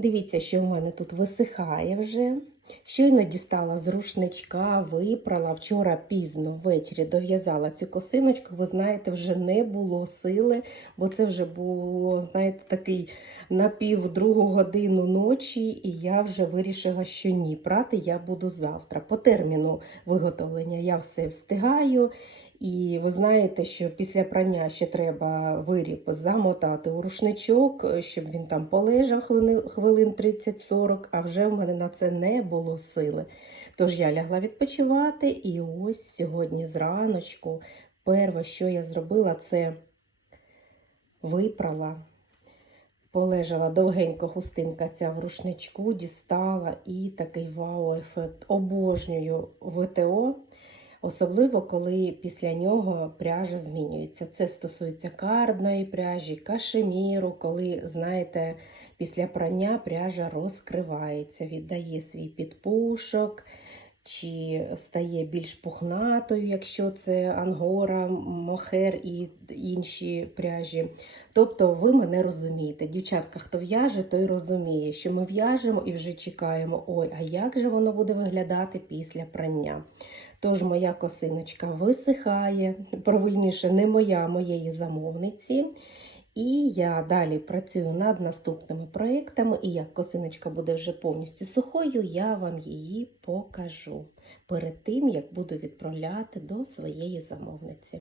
Дивіться, що в мене тут висихає вже. Щойно дістала з рушничка, випрала. Вчора пізно ввечері дов'язала цю косиночку. Ви знаєте, вже не було сили, бо це вже було, знаєте, такий на пів другу годину ночі, і я вже вирішила, що ні, прати я буду завтра. По терміну виготовлення я все встигаю. І ви знаєте, що після прання ще треба виріб замотати у рушничок, щоб він там полежав хвилин, хвилин 30-40, а вже в мене на це не було сили. Тож я лягла відпочивати, і ось сьогодні зраночку перше, що я зробила, це випрала. Полежала довгенько хустинка ця в рушничку, дістала і такий вау-ефект. Обожнюю ВТО. Особливо, коли після нього пряжа змінюється. Це стосується кардної пряжі, кашеміру, коли, знаєте, після прання пряжа розкривається, віддає свій підпушок, чи стає більш пухнатою, якщо це ангора, мохер і інші пряжі. Тобто ви мене розумієте. Дівчатка, хто в'яже, той розуміє, що ми в'яжемо і вже чекаємо, ой, а як же воно буде виглядати після прання. Тож моя косиночка висихає, правильніше, не моя, а моєї замовниці. І я далі працюю над наступними проєктами, і як косиночка буде вже повністю сухою, я вам її покажу перед тим, як буду відправляти до своєї замовниці.